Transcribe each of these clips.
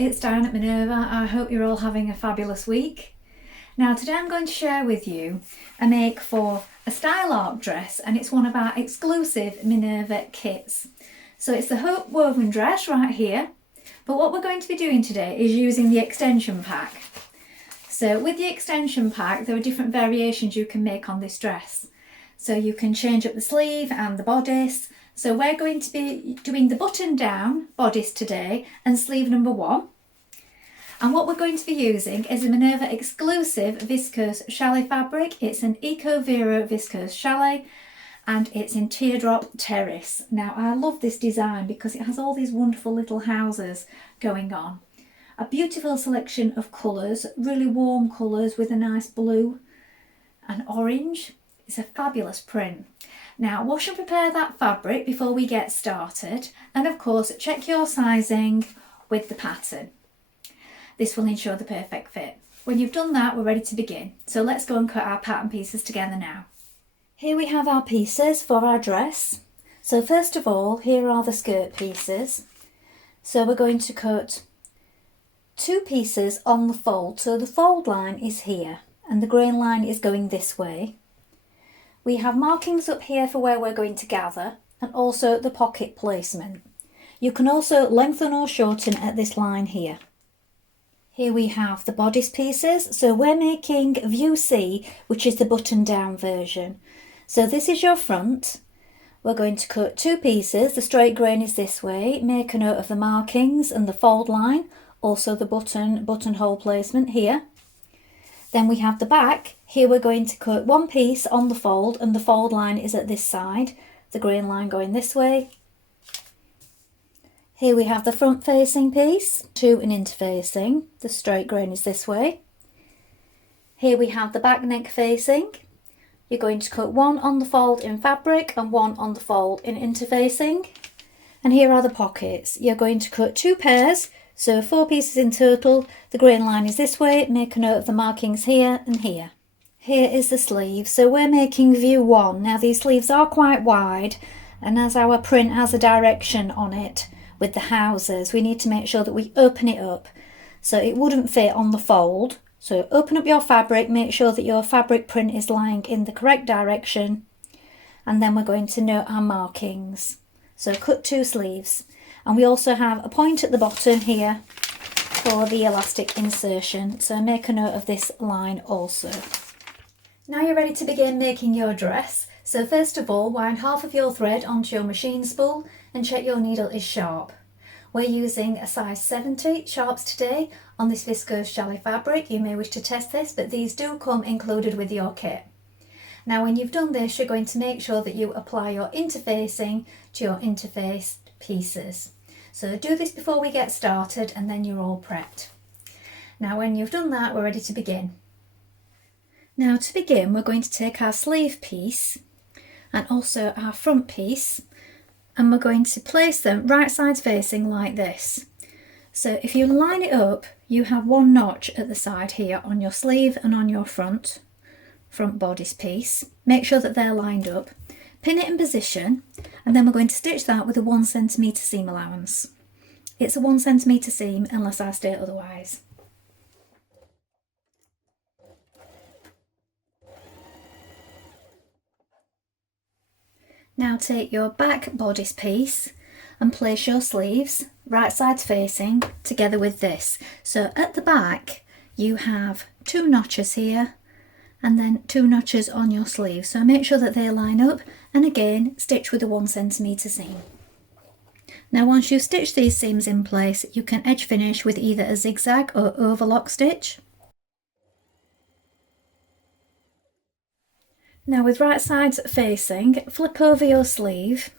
it's Dianne at Minerva. I hope you're all having a fabulous week. Now today I'm going to share with you a make for a style arc dress, and it's one of our exclusive Minerva kits. So it's the hope woven dress right here, but what we're going to be doing today is using the extension pack. So with the extension pack there are different variations you can make on this dress. So you can change up the sleeve and the bodice. So we're going to be doing the button down bodice today and sleeve number 1. And what we're going to be using is a Minerva exclusive viscose chalet fabric. It's an Eco Vero viscose chalet and it's in Teardrop Terrace. Now I love this design because it has all these wonderful little houses going on. A beautiful selection of colours, really warm colours with a nice blue and orange. It's a fabulous print. Now wash and prepare that fabric before we get started, and of course check your sizing with the pattern. This will ensure the perfect fit. When you've done that, we're ready to begin. So let's go and cut our pattern pieces together now. Here we have our pieces for our dress. So first of all, here are the skirt pieces. So we're going to cut 2 pieces on the fold. So the fold line is here and the grain line is going this way. We have markings up here for where we're going to gather, and also the pocket placement. You can also lengthen or shorten at this line here. Here we have the bodice pieces. So we're making view C, which is the button down version. So this is your front. We're going to cut 2 pieces. The straight grain is this way. Make a note of the markings and the fold line, also the buttonhole placement here. Then we have the back. Here we're going to cut 1 piece on the fold, and the fold line is at this side, the grain line going this way. Here we have the front facing piece, 2 and interfacing. The straight grain is this way. Here we have the back neck facing. You're going to cut 1 on the fold in fabric and 1 on the fold in interfacing. And here are the pockets. You're going to cut 2 pairs. So 4 pieces in total. The grain line is this way. Make a note of the markings here and here. Here is the sleeve. So we're making view 1. Now these sleeves are quite wide, and as our print has a direction on it with the houses, we need to make sure that we open it up. So it wouldn't fit on the fold. So open up your fabric, make sure that your fabric print is lying in the correct direction, and then we're going to note our markings. So cut 2 sleeves. And we also have a point at the bottom here for the elastic insertion, so make a note of this line also. Now you're ready to begin making your dress. So first of all, wind half of your thread onto your machine spool and check your needle is sharp. We're using a size 70 sharps today on this viscose chalet fabric. You may wish to test this, but these do come included with your kit. Now when you've done this, you're going to make sure that you apply your interfacing to your interfaced pieces. So do this before we get started, and then you're all prepped. Now when you've done that, we're ready to begin. Now to begin, we're going to take our sleeve piece and also our front piece, and we're going to place them right sides facing like this. So if you line it up, you have 1 notch at the side here on your sleeve and on your front bodice piece. Make sure that they're lined up. Pin it in position, and then we're going to stitch that with a 1 cm seam allowance. It's a 1 cm seam unless I state otherwise. Now take your back bodice piece and place your sleeves right sides facing together with this. So at the back you have 2 notches here and then 2 notches on your sleeve. So make sure that they line up, and again stitch with a 1 cm seam. Now once you've stitched these seams in place, you can edge finish with either a zigzag or overlock stitch. Now with right sides facing, flip over your sleeve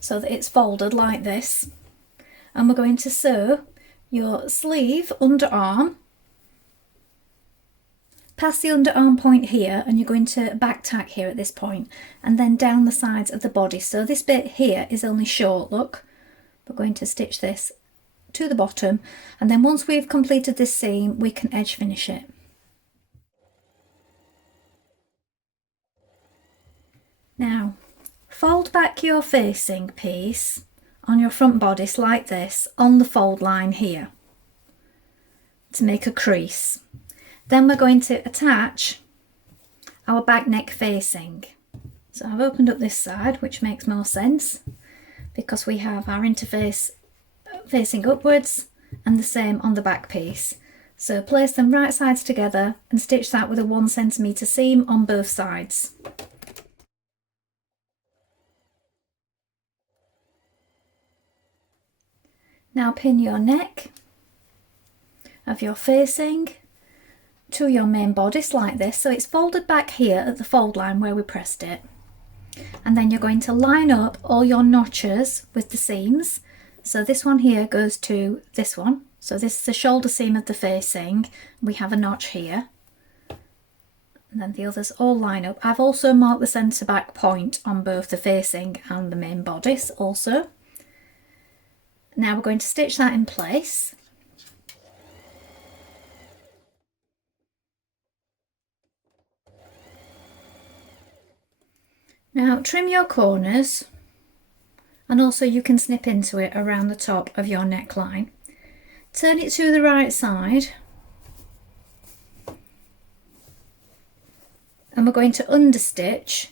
so that it's folded like this, and we're going to sew your sleeve underarm past the underarm point here, and you're going to back tack here at this point, and then down the sides of the body. So this bit here is only short, look. We're going to stitch this to the bottom, and then once we've completed this seam, we can edge finish it. Now fold back your facing piece on your front bodice like this on the fold line here to make a crease. Then we're going to attach our back neck facing. So I've opened up this side, which makes more sense because we have our interface facing upwards and the same on the back piece. So place them right sides together and stitch that with a 1 centimetre seam on both sides. Now pin your neck of your facing to your main bodice like this, so it's folded back here at the fold line where we pressed it. And then you're going to line up all your notches with the seams. So this one here goes to this one. So this is the shoulder seam of the facing. We have a notch here. And then the others all line up. I've also marked the centre back point on both the facing and the main bodice also. Now we're going to stitch that in place. Now trim your corners, and also you can snip into it around the top of your neckline. Turn it to the right side and we're going to understitch.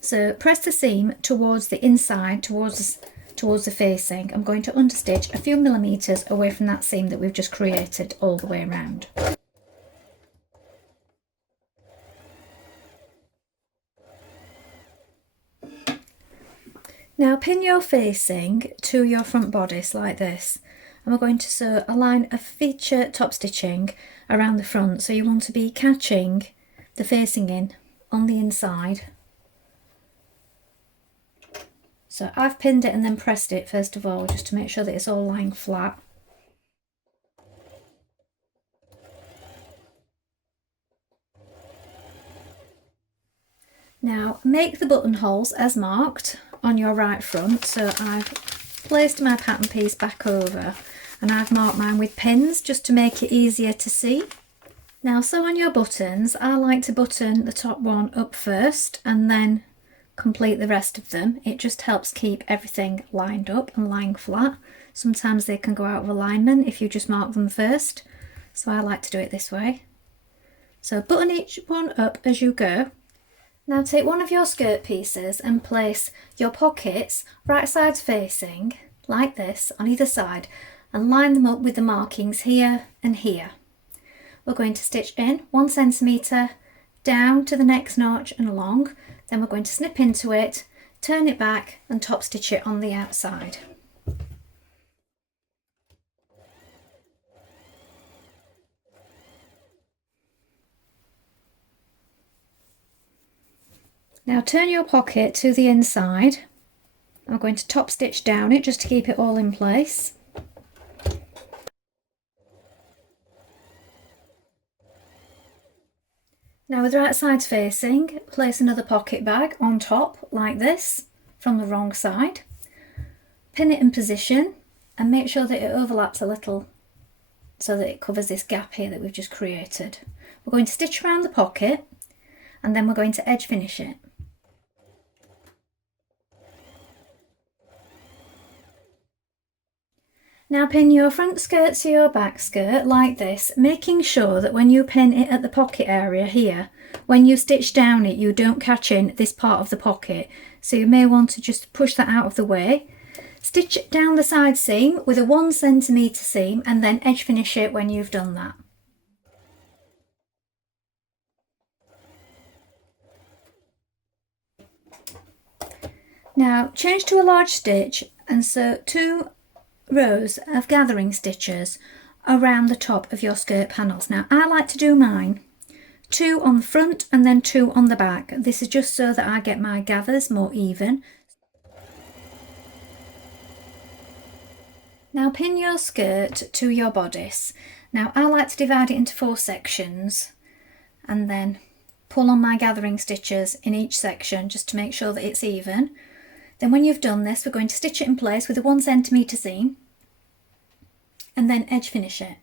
So press the seam towards the inside, towards the facing. I'm going to understitch a few millimetres away from that seam that we've just created all the way around. Now pin your facing to your front bodice like this, and we're going to sew a line of feature top stitching around the front, so you want to be catching the facing in on the inside. So I've pinned it and then pressed it first of all, just to make sure that it's all lying flat. Now make the buttonholes as marked on your right front. So I've placed my pattern piece back over and I've marked mine with pins just to make it easier to see. Now sew on your buttons. I like to button the top one up first and then complete the rest of them. It just helps keep everything lined up and lying flat. Sometimes they can go out of alignment if you just mark them first, so I like to do it this way. So button each one up as you go. Now take one of your skirt pieces and place your pockets right sides facing like this on either side and line them up with the markings here and here. We're going to stitch in 1 centimetre down to the next notch and along. Then we're going to snip into it, turn it back and top stitch it on the outside. Now turn your pocket to the inside. I'm going to top stitch down it just to keep it all in place. Now with right sides facing, place another pocket bag on top like this from the wrong side. Pin it in position and make sure that it overlaps a little so that it covers this gap here that we've just created. We're going to stitch around the pocket and then we're going to edge finish it. Now pin your front skirt to your back skirt like this, making sure that when you pin it at the pocket area here, when you stitch down it, you don't catch in this part of the pocket. So you may want to just push that out of the way. Stitch down the side seam with a 1 centimetre seam and then edge finish it when you've done that. Now change to a large stitch and sew 2 rows of gathering stitches around the top of your skirt panels. Now I like to do mine 2 on the front and then 2 on the back. This is just so that I get my gathers more even. Now pin your skirt to your bodice. Now I like to divide it into 4 sections and then pull on my gathering stitches in each section just to make sure that it's even. Then when you've done this, we're going to stitch it in place with a 1 centimetre seam and then edge finish it.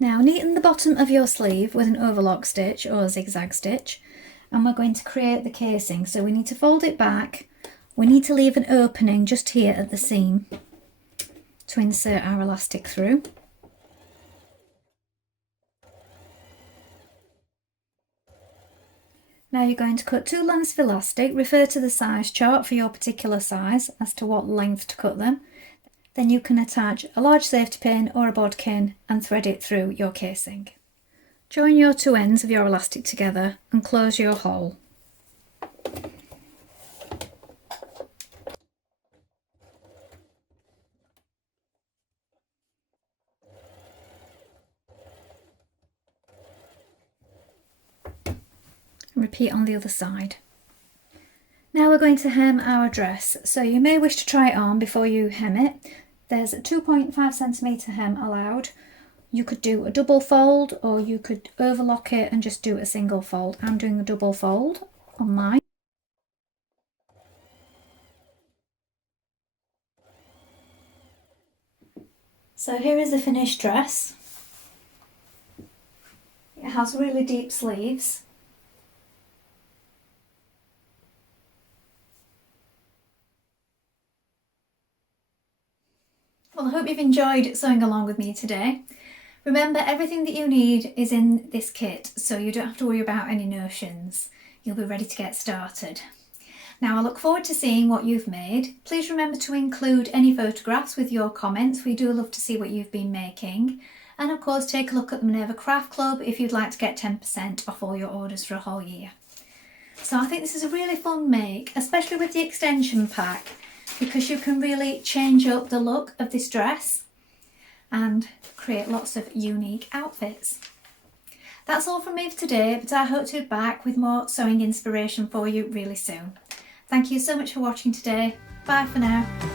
Now neaten the bottom of your sleeve with an overlock stitch or zigzag stitch, and we're going to create the casing. So we need to fold it back. We need to leave an opening just here at the seam to insert our elastic through. Now you're going to cut 2 lengths of elastic. Refer to the size chart for your particular size as to what length to cut them. Then you can attach a large safety pin or a bodkin and thread it through your casing. Join your 2 ends of your elastic together and close your hole. Repeat on the other side. Now we're going to hem our dress, so you may wish to try it on before you hem it. There's a 2.5cm hem allowed. You could do a double fold or you could overlock it and just do a single fold. I'm doing a double fold on mine. So here is the finished dress. It has really deep sleeves. Well, I hope you've enjoyed sewing along with me today. Remember, everything that you need is in this kit, so you don't have to worry about any notions. You'll be ready to get started. Now I look forward to seeing what you've made. Please remember to include any photographs with your comments. We do love to see what you've been making. And of course, take a look at the Minerva Craft Club if you'd like to get 10% off all your orders for a whole year. So I think this is a really fun make, especially with the extension pack, because you can really change up the look of this dress and create lots of unique outfits. That's all from me for today, but I hope to be back with more sewing inspiration for you really soon. Thank you so much for watching today. Bye for now.